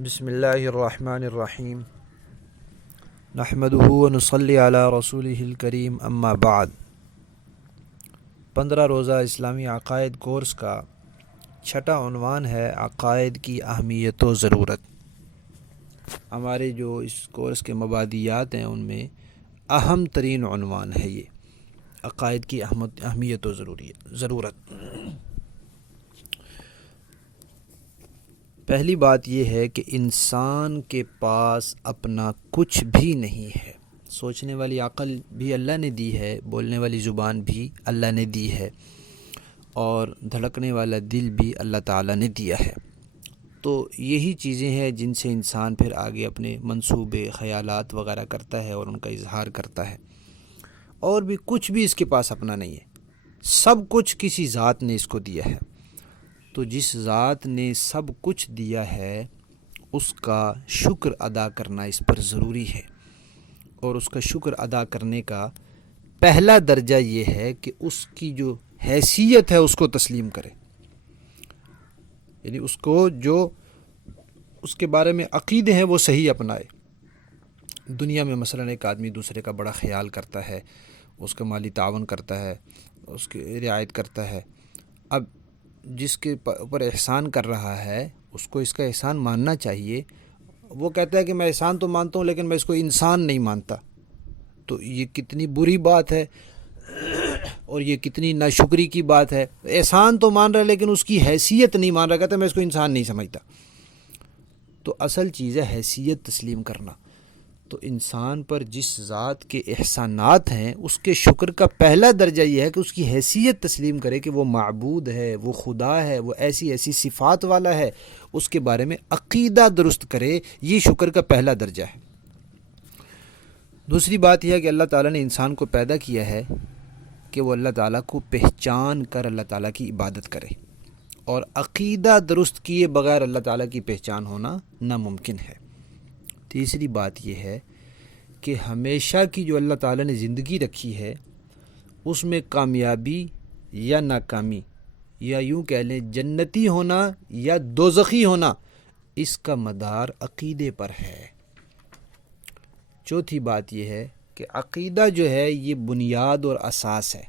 بسم اللہ الرحمن الرحیم نحمدہ ونصلی علی رسولہ الکریم اما بعد 15 روزہ اسلامی عقائد کورس کا چھٹا عنوان ہے عقائد کی اہمیت و ضرورت۔ ہمارے جو اس کورس کے مبادیات ہیں ان میں اہم ترین عنوان ہے یہ عقائد کی اہمیت و ضرورت۔ پہلی بات یہ ہے کہ انسان کے پاس اپنا کچھ بھی نہیں ہے۔ سوچنے والی عقل بھی اللہ نے دی ہے، بولنے والی زبان بھی اللہ نے دی ہے، اور دھڑکنے والا دل بھی اللہ تعالیٰ نے دیا ہے۔ تو یہی چیزیں ہیں جن سے انسان پھر آگے اپنے منصوبے، خیالات وغیرہ کرتا ہے اور ان کا اظہار کرتا ہے۔ اور بھی کچھ بھی اس کے پاس اپنا نہیں ہے، سب کچھ کسی ذات نے اس کو دیا ہے۔ تو جس ذات نے سب کچھ دیا ہے اس کا شکر ادا کرنا اس پر ضروری ہے، اور اس کا شکر ادا کرنے کا پہلا درجہ یہ ہے کہ اس کی جو حیثیت ہے اس کو تسلیم کرے، یعنی اس کو جو اس کے بارے میں عقیدے ہیں وہ صحیح اپنائے۔ دنیا میں مثلا ایک آدمی دوسرے کا بڑا خیال کرتا ہے، اس کا مالی تعاون کرتا ہے، اس کی رعایت کرتا ہے۔ اب جس کے اوپر احسان کر رہا ہے اس کو اس کا احسان ماننا چاہیے۔ وہ کہتا ہے کہ میں احسان تو مانتا ہوں لیکن میں اس کو انسان نہیں مانتا، تو یہ کتنی بری بات ہے اور یہ کتنی ناشکری کی بات ہے۔ احسان تو مان رہا ہے لیکن اس کی حیثیت نہیں مان رہا، کہتا ہے میں اس کو انسان نہیں سمجھتا۔ تو اصل چیز ہے حیثیت تسلیم کرنا۔ تو انسان پر جس ذات کے احسانات ہیں اس کے شکر کا پہلا درجہ یہ ہے کہ اس کی حیثیت تسلیم کرے کہ وہ معبود ہے، وہ خدا ہے، وہ ایسی ایسی صفات والا ہے، اس کے بارے میں عقیدہ درست کرے۔ یہ شکر کا پہلا درجہ ہے۔ دوسری بات یہ ہے کہ اللہ تعالیٰ نے انسان کو پیدا کیا ہے کہ وہ اللہ تعالیٰ کو پہچان کر اللہ تعالیٰ کی عبادت کرے، اور عقیدہ درست کیے بغیر اللہ تعالیٰ کی پہچان ہونا ناممکن ہے۔ تیسری بات یہ ہے کہ ہمیشہ کی جو اللہ تعالیٰ نے زندگی رکھی ہے اس میں کامیابی یا ناکامی، یا یوں کہہ لیں جنتی ہونا یا دوزخی ہونا، اس کا مدار عقیدے پر ہے۔ چوتھی بات یہ ہے کہ عقیدہ جو ہے یہ بنیاد اور اساس ہے،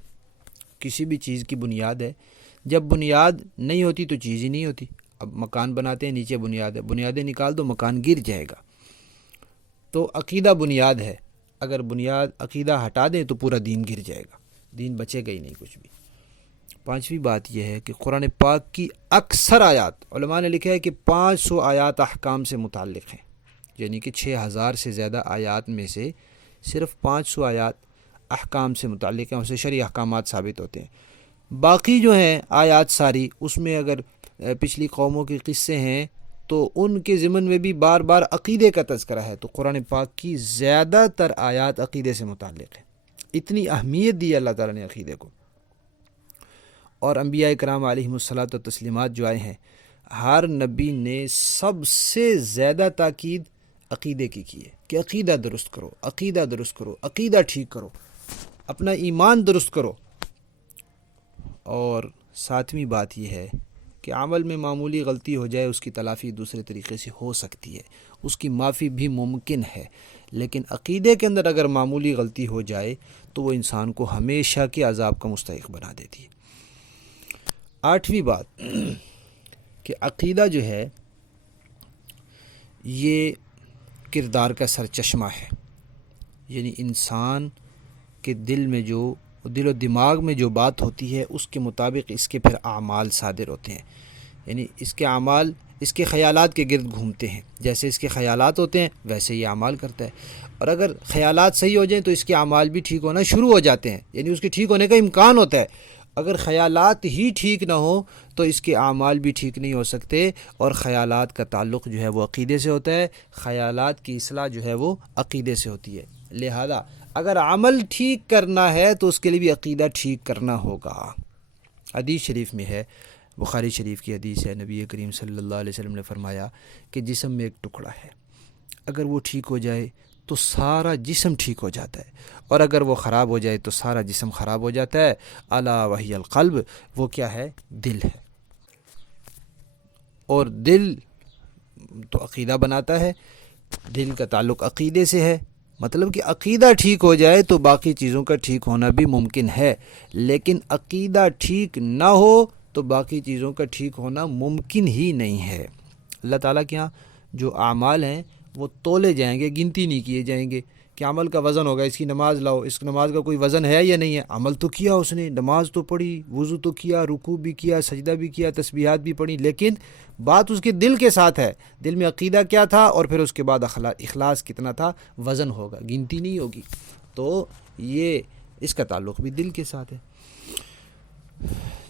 کسی بھی چیز کی بنیاد ہے۔ جب بنیاد نہیں ہوتی تو چیز ہی نہیں ہوتی۔ اب مکان بناتے ہیں، نیچے بنیاد ہے، بنیادیں نکال دو مکان گر جائے گا۔ تو عقیدہ بنیاد ہے، اگر عقیدہ ہٹا دیں تو پورا دین گر جائے گا، دین بچے گا ہی نہیں کچھ بھی۔ پانچویں بات یہ ہے کہ قرآن پاک کی اکثر آیات، علماء نے لکھا ہے کہ 500 آیات احکام سے متعلق ہیں، یعنی کہ 6000 سے زیادہ آیات میں سے صرف 500 آیات احکام سے متعلق ہیں، اسے شرعی احکامات ثابت ہوتے ہیں۔ باقی جو ہیں آیات ساری، اس میں اگر پچھلی قوموں کے قصے ہیں تو ان کے ضمن میں بھی بار بار عقیدے کا تذکرہ ہے۔ تو قرآن پاک کی زیادہ تر آیات عقیدے سے متعلق ہیں۔ اتنی اہمیت دی اللہ تعالیٰ نے عقیدے کو۔ اور انبیاء کرام علیہم الصلاۃ والتسلیمات جو آئے ہیں، ہر نبی نے سب سے زیادہ تاکید عقیدے کی ہے کہ عقیدہ درست کرو، عقیدہ درست کرو، عقیدہ ٹھیک کرو، اپنا ایمان درست کرو۔ اور ساتویں بات یہ ہے کہ عمل میں معمولی غلطی ہو جائے اس کی تلافی دوسرے طریقے سے ہو سکتی ہے، اس کی معافی بھی ممکن ہے، لیکن عقیدے کے اندر اگر معمولی غلطی ہو جائے تو وہ انسان کو ہمیشہ کے عذاب کا مستحق بنا دیتی ہے۔ آٹھویں بات کہ عقیدہ جو ہے یہ کردار کا سرچشمہ ہے، یعنی انسان کے دل و دماغ میں جو بات ہوتی ہے اس کے مطابق اس کے پھر اعمال صادر ہوتے ہیں، یعنی اس کے اعمال اس کے خیالات کے گرد گھومتے ہیں۔ جیسے اس کے خیالات ہوتے ہیں ویسے یہ اعمال کرتا ہے، اور اگر خیالات صحیح ہو جائیں تو اس کے اعمال بھی ٹھیک ہونا شروع ہو جاتے ہیں، یعنی اس کے ٹھیک ہونے کا امکان ہوتا ہے۔ اگر خیالات ہی ٹھیک نہ ہوں تو اس کے اعمال بھی ٹھیک نہیں ہو سکتے، اور خیالات کا تعلق جو ہے وہ عقیدے سے ہوتا ہے، خیالات کی اصلاح جو ہے وہ عقیدے سے ہوتی ہے۔ لہذا اگر عمل ٹھیک کرنا ہے تو اس کے لیے بھی عقیدہ ٹھیک کرنا ہوگا۔ حدیث شریف میں ہے، بخاری شریف کی حدیث ہے، نبی کریم صلی اللہ علیہ وسلم نے فرمایا کہ جسم میں ایک ٹکڑا ہے، اگر وہ ٹھیک ہو جائے تو سارا جسم ٹھیک ہو جاتا ہے، اور اگر وہ خراب ہو جائے تو سارا جسم خراب ہو جاتا ہے۔ الا وہی القلب، وہ کیا ہے؟ دل ہے۔ اور دل تو عقیدہ بناتا ہے، دل کا تعلق عقیدے سے ہے، مطلب کہ عقیدہ ٹھیک ہو جائے تو باقی چیزوں کا ٹھیک ہونا بھی ممکن ہے، لیکن عقیدہ ٹھیک نہ ہو تو باقی چیزوں کا ٹھیک ہونا ممکن ہی نہیں ہے۔ اللہ تعالیٰ کے یہاں جو اعمال ہیں وہ تولے جائیں گے، گنتی نہیں کیے جائیں گے کہ عمل کا وزن ہوگا، اس کی نماز لاؤ، اس نماز کا کوئی وزن ہے یا نہیں ہے، عمل تو کیا اس نے، نماز تو پڑھی، وضو تو کیا، رکوع بھی کیا، سجدہ بھی کیا، تسبیحات بھی پڑھی، لیکن بات اس کے دل کے ساتھ ہے، دل میں عقیدہ کیا تھا اور پھر اس کے بعد اخلاص کتنا تھا، وزن ہوگا، گنتی نہیں ہوگی۔ تو یہ اس کا تعلق بھی دل کے ساتھ ہے۔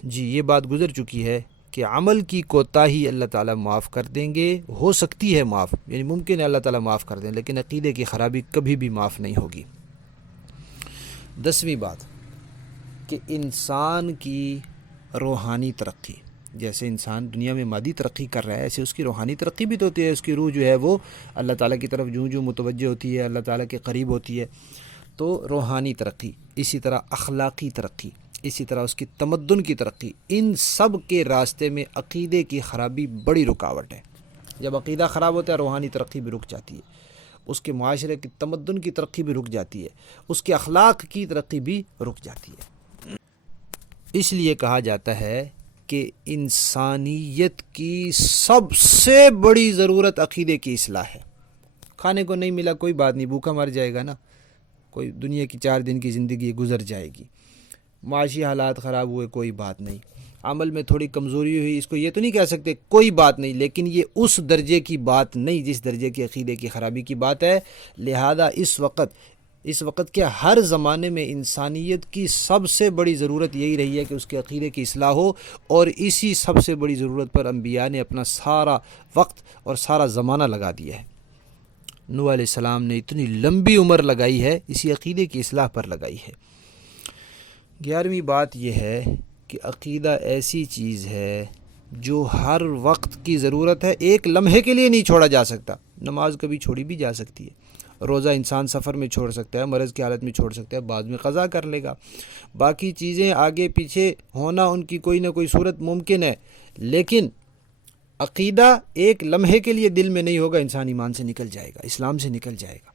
جی یہ بات گزر چکی ہے کہ عمل کی کوتاہی اللہ تعالیٰ معاف کر دیں گے، ہو سکتی ہے معاف، یعنی ممکن ہے اللہ تعالیٰ معاف کر دیں، لیکن عقیدے کی خرابی کبھی بھی معاف نہیں ہوگی۔ 10ویں بات کہ انسان کی روحانی ترقی، جیسے انسان دنیا میں مادی ترقی کر رہا ہے ایسے اس کی روحانی ترقی بھی تو ہوتی ہے، اس کی روح جو ہے وہ اللہ تعالیٰ کی طرف جوں متوجہ ہوتی ہے، اللہ تعالیٰ کے قریب ہوتی ہے، تو روحانی ترقی، اسی طرح اخلاقی ترقی، اسی طرح اس کی تمدن کی ترقی، ان سب کے راستے میں عقیدے کی خرابی بڑی رکاوٹ ہے۔ جب عقیدہ خراب ہوتا ہے روحانی ترقی بھی رک جاتی ہے، اس کے معاشرے کی تمدن کی ترقی بھی رک جاتی ہے، اس کے اخلاق کی ترقی بھی رک جاتی ہے۔ اس لیے کہا جاتا ہے کہ انسانیت کی سب سے بڑی ضرورت عقیدے کی اصلاح ہے۔ کھانے کو نہیں ملا کوئی بات نہیں، بھوکا مر جائے گا نا، کوئی دنیا کی 4 دن کی زندگی گزر جائے گی، معاشی حالات خراب ہوئے کوئی بات نہیں، عمل میں تھوڑی کمزوری ہوئی، اس کو یہ تو نہیں کہہ سکتے کوئی بات نہیں، لیکن یہ اس درجے کی بات نہیں جس درجے کی عقیدے کی خرابی کی بات ہے۔ لہذا اس وقت کیا ہر زمانے میں انسانیت کی سب سے بڑی ضرورت یہی رہی ہے کہ اس کے عقیدے کی اصلاح ہو، اور اسی سب سے بڑی ضرورت پر انبیاء نے اپنا سارا وقت اور سارا زمانہ لگا دیا ہے۔ نوح علیہ السلام نے اتنی لمبی عمر لگائی ہے اسی عقیدے کی اصلاح پر لگائی ہے۔ 11ویں بات یہ ہے کہ عقیدہ ایسی چیز ہے جو ہر وقت کی ضرورت ہے، ایک لمحے کے لیے نہیں چھوڑا جا سکتا۔ نماز کبھی چھوڑی بھی جا سکتی ہے، روزہ انسان سفر میں چھوڑ سکتا ہے، مرض کی حالت میں چھوڑ سکتا ہے، بعد میں قضا کر لے گا، باقی چیزیں آگے پیچھے ہونا ان کی کوئی نہ کوئی صورت ممکن ہے، لیکن عقیدہ ایک لمحے کے لیے دل میں نہیں ہوگا، انسان ایمان سے نکل جائے گا، اسلام سے نکل جائے گا۔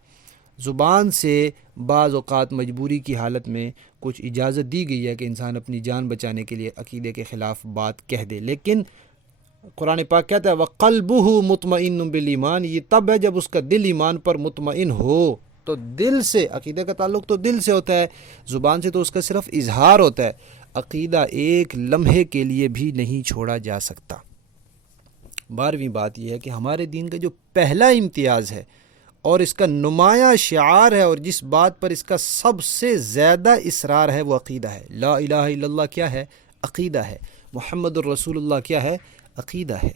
زبان سے بعض اوقات مجبوری کی حالت میں کچھ اجازت دی گئی ہے کہ انسان اپنی جان بچانے کے لیے عقیدے کے خلاف بات کہہ دے، لیکن قرآن پاک کہتا ہے وَقَلْبُهُ مُطْمَئِنٌ بِالْإِيمَانِ، یہ تب ہے جب اس کا دل ایمان پر مطمئن ہو۔ تو دل سے عقیدے کا تعلق تو دل سے ہوتا ہے، زبان سے تو اس کا صرف اظہار ہوتا ہے۔ عقیدہ ایک لمحے کے لیے بھی نہیں چھوڑا جا سکتا۔ 12ویں بات یہ ہے کہ ہمارے دین کا جو پہلا امتیاز ہے اور اس کا نمایاں شعار ہے اور جس بات پر اس کا سب سے زیادہ اصرار ہے وہ عقیدہ ہے۔ لا الہ الا اللہ کیا ہے؟ عقیدہ ہے۔ محمد الرسول اللہ کیا ہے؟ عقیدہ ہے۔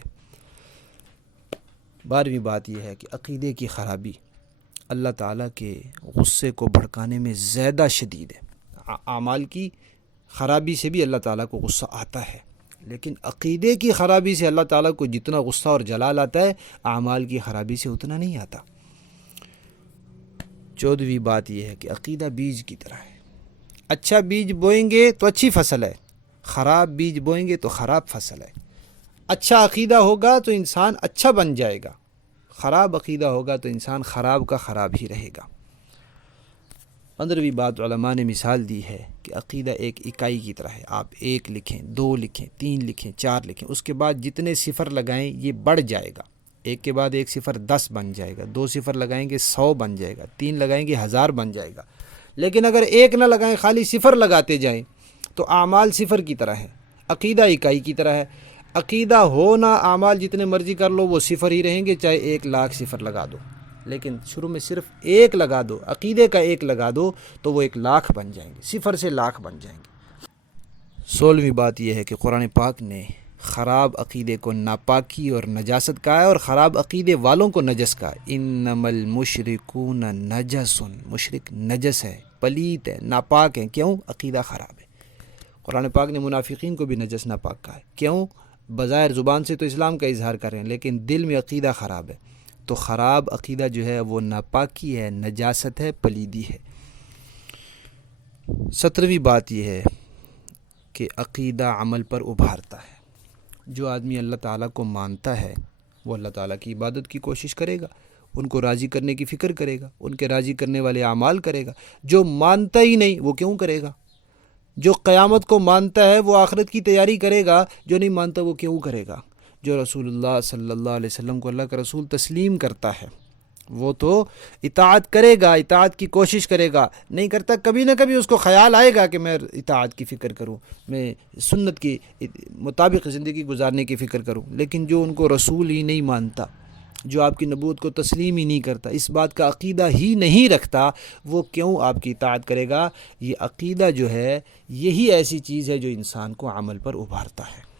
12ویں بات یہ ہے کہ عقیدے کی خرابی اللہ تعالیٰ کے غصے کو بھڑکانے میں زیادہ شدید ہے۔ اعمال کی خرابی سے بھی اللہ تعالیٰ کو غصہ آتا ہے، لیکن عقیدے کی خرابی سے اللہ تعالیٰ کو جتنا غصہ اور جلال آتا ہے اعمال کی خرابی سے اتنا نہیں آتا۔ 14ویں بات یہ ہے کہ عقیدہ بیج کی طرح ہے، اچھا بیج بوئیں گے تو اچھی فصل ہے، خراب بیج بوئیں گے تو خراب فصل ہے۔ اچھا عقیدہ ہوگا تو انسان اچھا بن جائے گا، خراب عقیدہ ہوگا تو انسان خراب کا خراب ہی رہے گا۔ 15ویں بات علماء نے مثال دی ہے کہ عقیدہ ایک اکائی کی طرح ہے، آپ 1 لکھیں، 2 لکھیں، 3 لکھیں، 4 لکھیں، اس کے بعد جتنے صفر لگائیں یہ بڑھ جائے گا، 1 کے بعد 1 صفر 10 بن جائے گا، 2 صفر لگائیں گے 100 بن جائے گا، 3 لگائیں گے 1000 بن جائے گا۔ لیکن اگر 1 نہ لگائیں خالی صفر لگاتے جائیں تو اعمال صفر کی طرح ہے، عقیدہ اکائی کی طرح ہے۔ عقیدہ ہو نہ اعمال جتنے مرضی کر لو وہ صفر ہی رہیں گے، چاہے 1,00,000 صفر لگا دو، لیکن شروع میں صرف 1 لگا دو، عقیدے کا 1 لگا دو تو وہ 1,00,000 بن جائیں گے، صفر سے 1,00,000 بن جائیں گے۔ 16ویں بات یہ ہے کہ قرآن پاک نے خراب عقیدے کو ناپاکی اور نجاست کہا ہے اور خراب عقیدے والوں کو نجس کہا ہے۔ انما المشرکون نجس، مشرک نجس ہے، پلیت ہے، ناپاک ہے۔ کیوں؟ عقیدہ خراب ہے۔ قرآن پاک نے منافقین کو بھی نجس ناپاک کہا ہے۔ کیوں؟ بظاہر زبان سے تو اسلام کا اظہار کر رہے ہیں لیکن دل میں عقیدہ خراب ہے، تو خراب عقیدہ جو ہے وہ ناپاکی ہے، نجاست ہے، پلیدی ہے۔ 17ویں بات یہ ہے کہ عقیدہ عمل پر ابھارتا ہے۔ جو آدمی اللہ تعالیٰ کو مانتا ہے وہ اللہ تعالیٰ کی عبادت کی کوشش کرے گا، ان کو راضی کرنے کی فکر کرے گا، ان کے راضی کرنے والے اعمال کرے گا۔ جو مانتا ہی نہیں وہ کیوں کرے گا؟ جو قیامت کو مانتا ہے وہ آخرت کی تیاری کرے گا، جو نہیں مانتا وہ کیوں کرے گا؟ جو رسول اللہ صلی اللہ علیہ وسلم کو اللہ کا رسول تسلیم کرتا ہے وہ تو اطاعت کرے گا، اطاعت کی کوشش کرے گا۔ نہیں کرتا، کبھی نہ کبھی اس کو خیال آئے گا کہ میں اطاعت کی فکر کروں، میں سنت کی مطابق زندگی گزارنے کی فکر کروں، لیکن جو ان کو رسول ہی نہیں مانتا، جو آپ کی نبوت کو تسلیم ہی نہیں کرتا، اس بات کا عقیدہ ہی نہیں رکھتا، وہ کیوں آپ کی اطاعت کرے گا؟ یہ عقیدہ جو ہے یہی ایسی چیز ہے جو انسان کو عمل پر ابھارتا ہے۔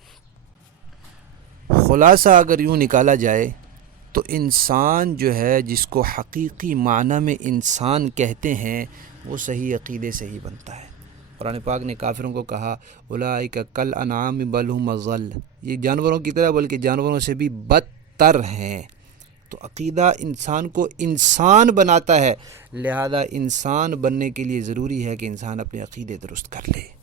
خلاصہ اگر یوں نکالا جائے تو انسان جو ہے، جس کو حقیقی معنی میں انسان کہتے ہیں، وہ صحیح عقیدے سے ہی بنتا ہے۔ قرآن پاک نے کافروں کو کہا اولئک کالانعام بل هم اضل، یہ جانوروں کی طرح بلکہ جانوروں سے بھی بدتر ہیں۔ تو عقیدہ انسان کو انسان بناتا ہے، لہذا انسان بننے کے لیے ضروری ہے کہ انسان اپنے عقیدے درست کر لے۔